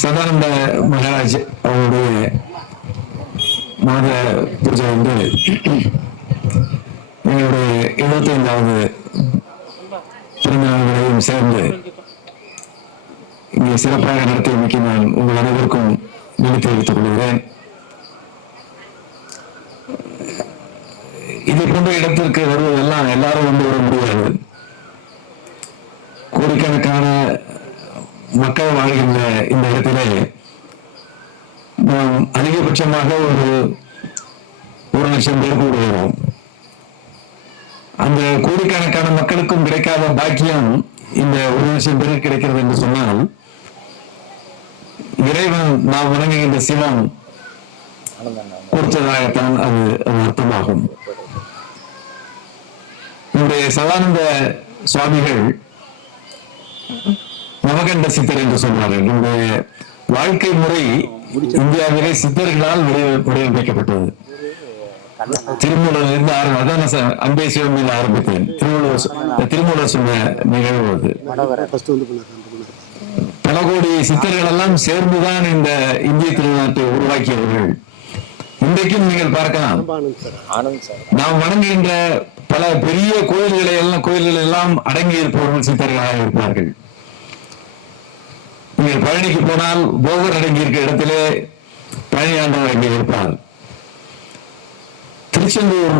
சதானந்த மகாராஜ் அவருடைய மாத பூஜை வந்து எங்களுடைய 75வது பிறந்தநாள் விழாவையும் சேர்ந்து இங்கே சிறப்பாக நடத்தியமைக்கு நான் உங்கள் அனைவருக்கும் நன்றி தெரிவித்துக் கொள்கிறேன். இதை போன்ற இடத்திற்கு வருவதெல்லாம் எல்லாரும் வந்து வர முடியாது. கோடிக்கணக்கான மக்கள் வாழ்கின்ற இந்த இடத்திலே நாம் அதிகபட்சமாக ஒரு 1,00,000 பேர் கூடுகிறோம். அந்த கோடிக்கணக்கான மக்களுக்கும் கிடைக்காத பாக்கியம் இந்த 1,00,000 பேருக்கு கிடைக்கிறது என்று சொன்னால், இறைவன் நாம் வணங்குகின்ற சிவம் கொடுத்ததாகத்தான் அது அர்த்தமாகும். நம்முடைய சதானந்த சுவாமிகள் நவகண்ட சித்தர் என்று சொல்வார்கள். நம்முடைய வாழ்க்கை முறை இந்தியாவிலே சித்தர்களால் வடிவமைக்கப்பட்டது. திருமூலர் அதான் அன்பே சிவம் என்று ஆரம்பித்தேன். திருமூலர் சொன்ன நிகழ்வு அது. பல கோடி சித்தர்கள் எல்லாம் சேர்ந்துதான் இந்த இந்திய திருநாட்டை உருவாக்கியவர்கள். இன்றைக்கும் நீங்கள் பார்க்கலாம், நாம் வணங்குகின்ற பல பெரிய கோயில்கள் எல்லாம் அடங்கி இருப்பவர்கள் சித்தர்களாக இருப்பார்கள். நீங்கள் பழனிக்கு போனால் போகர் அடங்கி இருக்கிற இடத்திலே பழனி ஆண்டவர் அங்கே இருப்பார். திருச்செந்தூர்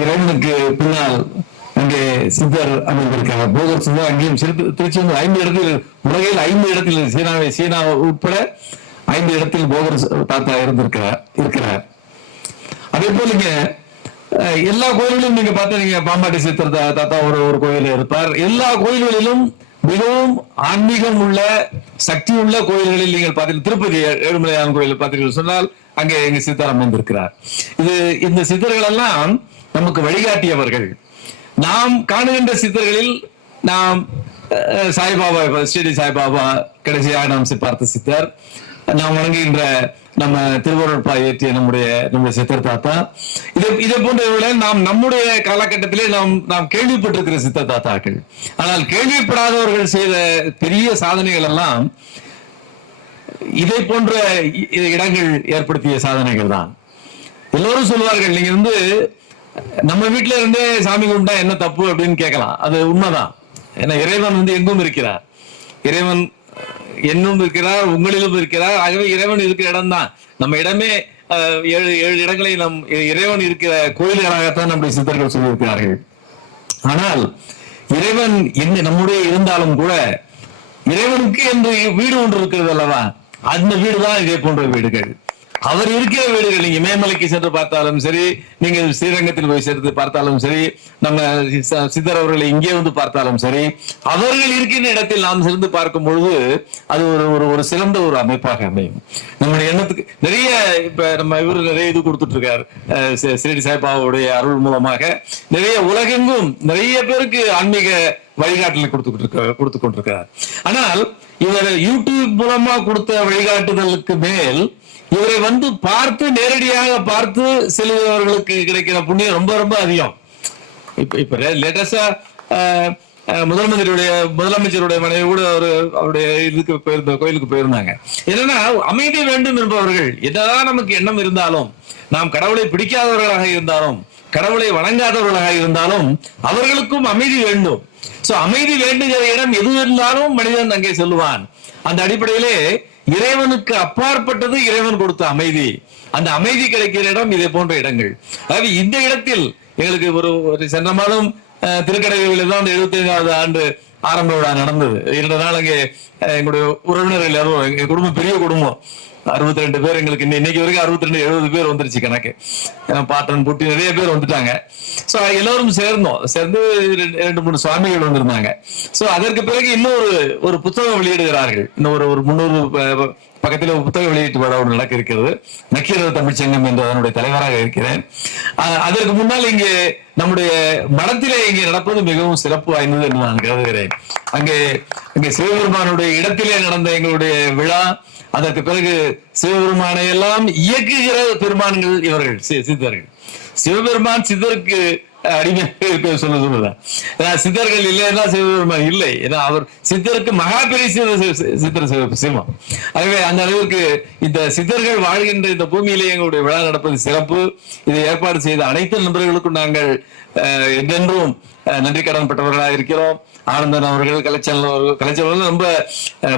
இறைவனுக்கு பின்னால் அங்கே சித்தர் அமர்ந்திருக்கிறார். போகர் சித்தர் அங்கேயும் திருச்செந்தூர் 5 இடத்தில், உலகில் 5 இடத்தில், சீனா உட்பட 5 இடத்தில் போகர் தாத்தா இருக்கிறார். அதே போல இங்க எல்லா கோயில்களிலும் நீங்க பார்த்தீங்க, பாம்பாட்டி சித்தர் தாத்தா ஒரு கோயில் இருப்பார். எல்லா கோயில்களிலும் மிகவும் ஆன்மீகம் உள்ள சக்தி உள்ள கோயில்களில் நீங்கள் பார்த்தீங்க, திருப்பதி ஏழுமலையான் கோயில் பார்த்தீர்கள் சொன்னால் அங்கே எங்க சித்தர் அமர்ந்திருக்கிறார். இந்த சித்தர்கள் எல்லாம் நமக்கு வழிகாட்டியவர்கள். நாம் காணுகின்ற சித்தர்களில் நாம் சாய்பாபா, ஸ்ரீ சாய்பாபா கடைசியாக நாம் பார்த்த சித்தர், நாம் வணங்குகின்ற நம்ம திருவருட்பா ஏற்றிய நம்முடைய சித்தர் தாத்தா, இதை போன்றவர்களை நாம் நம்முடைய காலகட்டத்திலே நாம் கேள்விப்பட்டிருக்கிற சித்தர் தாத்தாக்கள். ஆனால் கேள்விப்படாதவர்கள் செய்த பெரிய சாதனைகள் எல்லாம் இதை போன்ற இடங்கள் ஏற்படுத்திய சாதனைகள் தான். எல்லோரும் சொல்வார்கள், நீங்க வந்து நம்ம வீட்டுல இருந்தே சாமி கும்பிட்டா என்ன தப்பு அப்படின்னு கேட்கலாம். அது உண்மைதான். ஏன்னா இறைவன் வந்து எங்கும் இருக்கிறார். இறைவன் என்னும் இருக்கிறார், உங்களிலும் இருக்கிறார். ஆகவே இறைவன் இருக்கிற இடம் தான் நம்ம இடமே. 7 இடங்களை நம் இறைவன் இருக்கிற கோயில்களாகத்தான் நம்முடைய சித்தர்கள் சொல்லியிருக்கிறார்கள். ஆனால் இறைவன் நம்முடைய இருந்தாலும் கூட இறைவனுக்கு என்று வீடு ஒன்று இருக்கிறது அல்லவா, அந்த வீடுதான் இதே போன்ற வீடுகள். அவர் இருக்கிற வீடுகள், நீங்க மேமலைக்கு சென்று பார்த்தாலும் சரி, நீங்க ஸ்ரீரங்கத்தில் போய் சேர்த்து பார்த்தாலும் சரி, நம்ம சித்தர் அவர்களை இங்கே வந்து பார்த்தாலும் சரி, அவர்கள் இருக்கின்ற இடத்தில் நாம் சேர்ந்து பார்க்கும் பொழுது அது ஒரு சிறந்த ஒரு அமைப்பாக அமையும். நம்முடைய எண்ணத்துக்கு நிறைய இப்ப நம்ம இவரு நிறைய இது கொடுத்துட்டு இருக்காரு. ஸ்ரீ சாய்பாபாவுடைய அருள் மூலமாக நிறைய உலகெங்கும் நிறைய பேருக்கு ஆன்மீக வழிகாட்டலை கொடுத்து கொண்டிருக்கிறார். ஆனால் இவர் யூடியூப் மூலமா கொடுத்த வழிகாட்டுதலுக்கு மேல் இவரை வந்து நேரடியாக பார்த்து செல்கிறவர்களுக்கு கிடைக்கிற புண்ணியம் ரொம்ப ரொம்ப அதிகம். இப்ப லேட்டஸ்டா முதலமைச்சருடைய மனைவி கூட அவருடைய கோயிலுக்கு போயிருந்தாங்க. என்னன்னா, அமைதி வேண்டும் என்பவர்கள் என்னதான் நமக்கு எண்ணம் இருந்தாலும், நாம் கடவுளை பிடிக்காதவர்களாக இருந்தாலும், கடவுளை வணங்காதவர்களாக இருந்தாலும் அவர்களுக்கும் அமைதி வேண்டும். சோ அமைதி வேண்டுகிற இடம் எது இருந்தாலும் மனிதன் அங்கே சொல்லுவான். அந்த அடிப்படையிலே இறைவனுக்கு அப்பாற்பட்டது இறைவன் கொடுத்த அமைதி. அந்த அமைதி கிடைக்கிற இடம் இதே போன்ற இடங்கள். அதாவது இந்த இடத்தில் எங்களுக்கு ஒரு சென்ற மாதம் திருக்கடைகளில் தான் 75வது ஆண்டு ஆரம்ப விழா நடந்தது. 2 நாள் அங்கே எங்களுடைய உறவினர்கள் எல்லாரும், எங்க குடும்பம் பெரிய குடும்பம், 62 பேர். எங்களுக்கு இன்னைக்கு வரைக்கும் 62-70 பேர் வந்துருச்சு கணக்கு. பாட்டன் புட்டி நிறைய பேர் வந்துட்டாங்க. சோ எல்லோரும் சேர்ந்து 2-3 சுவாமிகள் வந்திருந்தாங்க. சோ அதற்கு பிறகு இன்னொரு புத்தகம் வெளியிடுகிறார்கள். இன்னும் ஒரு 300 பக்கத்தில் புத்தக வெளியீட்டு விழா நடக்க இருக்கிறது. நக்கீரர் தமிழ்ச்சங்கம் என்ற அதனுடைய தலைவராக இருக்கிறேன். அதற்கு முன்னால் இங்கே நம்முடைய மடத்திலே இங்கே நடப்பது மிகவும் சிறப்பு வாய்ந்தது என்று நான் கருதுகிறேன். அங்கே சிவபெருமானுடைய இடத்திலே நடந்த எங்களுடைய விழா, அதற்கு பிறகு சிவபெருமானை எல்லாம் இயக்குகிற பெருமான்கள் இவர்கள் சித்தர்கள். சிவபெருமான் சித்தருக்கு அடிமையாக இருக்க சொல்லுதான். சித்தர்கள் இல்லைன்னா சிவபெருமான் இல்லை. ஏன்னா அவர் சித்தருக்கு மகாபெரிய சித்தர் சிவம். ஆகவே அந்த அளவிற்கு இந்த சித்தர்கள் வாழ்கின்ற இந்த பூமியிலே எங்களுடைய விழா நடப்பது சிறப்பு. இதை ஏற்பாடு செய்த அனைத்து நண்பர்களுக்கும் நாங்கள் என்றென்றும் நன்றி கடன் பட்டவர்களாக இருக்கிறோம். ஆனந்தன் அவர்கள், கலைச்சல் ரொம்ப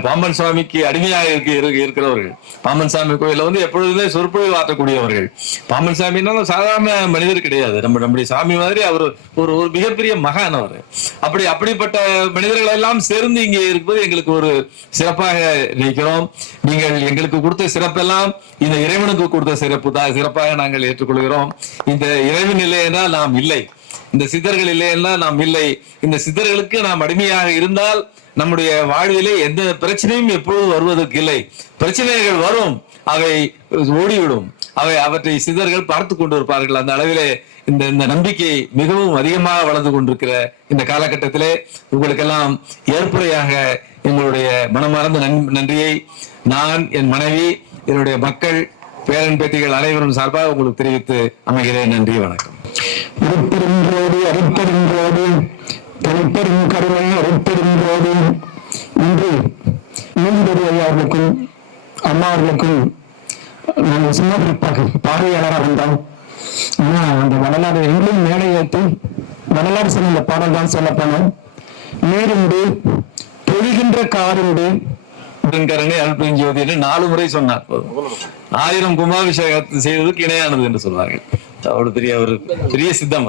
பாம்பன் சுவாமிக்கு அடிமையாக இருக்கிறவர்கள். பாம்பன் சாமி கோயில எப்பொழுதுமே சொற்பொழிவு ஆற்றக்கூடியவர்கள். பாம்பன் சாமின்னா சாதாரண மனிதர் கிடையாது. நம்முடைய சாமி மாதிரி அவர் ஒரு மிகப்பெரிய மகான் அவர். அப்படிப்பட்ட மனிதர்கள் எல்லாம் சேர்ந்து இங்கே இருப்பது எங்களுக்கு ஒரு சிறப்பாக நினைக்கிறோம். நீங்கள் எங்களுக்கு கொடுத்த சிறப்பெல்லாம் இந்த இறைவனுக்கு கொடுத்த சிறப்பாக நாங்கள் ஏற்றுக்கொள்கிறோம். இந்த இறைவன் இல்லை என்றால் நாம் இல்லை, இந்த சித்தர்கள் இல்லை என்றால் நாம் இல்லை. இந்த சித்தர்களுக்கு நாம் அடிமையாக இருந்தால் நம்முடைய வாழ்விலே எந்த பிரச்சனையும் எப்பொழுது வருவதற்கு இல்லை. பிரச்சனைகள் வரும், அவை ஓடிவிடும். அவற்றை சித்தர்கள் பார்த்து கொண்டு இருப்பார்கள். அந்த அளவிலே இந்த நம்பிக்கை மிகவும் அதிகமாக வளர்ந்து கொண்டிருக்கிற இந்த காலகட்டத்திலே உங்களுக்கெல்லாம் ஏற்புரையாக எங்களுடைய மனமார்ந்த நன்றியை நான், என் மனைவி, என்னுடைய மக்கள், பேரன் பேத்திகள் அனைவரும் சார்பாக உங்களுக்கு தெரிவித்து அமைகிறேன். நன்றி, வணக்கம். அருட்பெருஞ்சோதி அருட்பெருஞ்சோதி தனிப்பெரும் கருணை அருட்பெருஞ்சோதி. இன்று நீதிபதி ஐயாவுக்கும் அம்மாவர்களுக்கும் நாங்கள் சும்மா பார்வையாளராக வந்தோம். ஆனா அந்த வரலாறு எங்களையும் மேலே ஏற்றி வரலாறு சொன்ன பாடல் தான் சொல்ல போனோம். நீருண்டு பொழிகின்ற காருண்டு கருணை அருட்பெருஞ்சோதி என்று 4 முறை சொன்னார். 1000 கும்பாபிஷேகத்தை செய்வதற்கு இணையானது என்று சொல்வார்கள். அவ்வளவு பெரிய ஒரு பெரிய சித்தம்.